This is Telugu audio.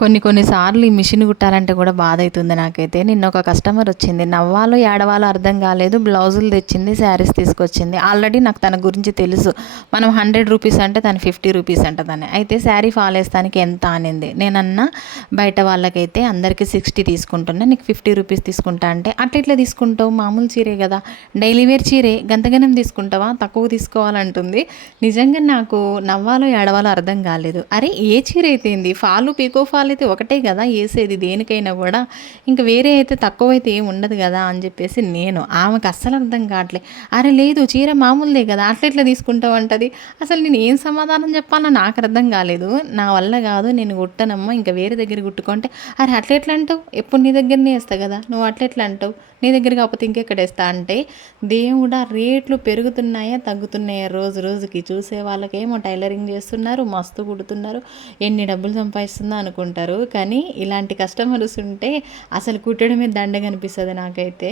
కొన్ని సార్లు ఈ మిషన్ కుట్టాలంటే కూడా బాధ అవుతుంది నాకైతే. నిన్న ఒక కస్టమర్ వచ్చింది, నవ్వాలో ఏడవాలో అర్థం కాలేదు, బ్లౌజులు తెచ్చింది, శారీస్ తీసుకొచ్చింది. ఆల్రెడీ నాకు తన గురించి తెలుసు, మనం 100 రూపీస్ అంటే తను 50 రూపీస్ అంటదని. అయితే శారీ ఫాల్ వేస్తానికి ఎంత అనింది. నేనన్నా బయట వాళ్ళకైతే అందరికీ 60 తీసుకుంటున్నా, నీకు 50 రూపీస్ తీసుకుంటా అంటే, అట్లా ఇట్లా తీసుకుంటావు, మామూలు చీరే కదా, డైలీ వేర్ చీరే, గంతగనం తీసుకుంటావా, తక్కువ తీసుకోవాలంటుంది. నిజంగా నాకు నవ్వాలో ఏడవాలో అర్థం కాలేదు. అరే ఏ చీర అయితే ఏంది, ఫాలు పీకో ఫాల్ అయితే ఒకటే కదా వేసేది దేనికైనా కూడా, ఇంకా వేరే అయితే తక్కువ అయితే ఏమి ఉండదు కదా అని చెప్పేసి నేను, ఆమెకు అస్సలు అర్థం కావట్లే. అరే లేదు చీర మామూలుదే కదా, అట్లా ఎట్లా తీసుకుంటావు అంటది. అసలు నేను ఏం సమాధానం చెప్పాలో నాకు అర్థం కాలేదు. నా వల్ల కాదు, నేను కుట్టనమ్మా, ఇంకా వేరే దగ్గర కుట్టుకుంటే, అరే అట్లా ఎట్లా అంటావు, ఎప్పుడు నీ దగ్గరనే వేస్తా కదా, నువ్వు అట్లా ఎట్లా అంటావు, నీ దగ్గర కాకపోతే ఇంకెక్కడ వేస్తా అంటే, దేవుడా రేట్లు పెరుగుతున్నాయా తగ్గుతున్నాయా రోజు రోజుకి. చూసే వాళ్ళకేమో టైలరింగ్ చేస్తున్నారు, మస్తు కుడుతున్నారు, ఎన్ని డబ్బులు సంపాదిస్తుందో అనుకుంటారు. కానీ ఇలాంటి కస్టమర్స్ ఉంటే అసలు కుట్టడమే దండగా అనిపిస్తుంది నాకైతే.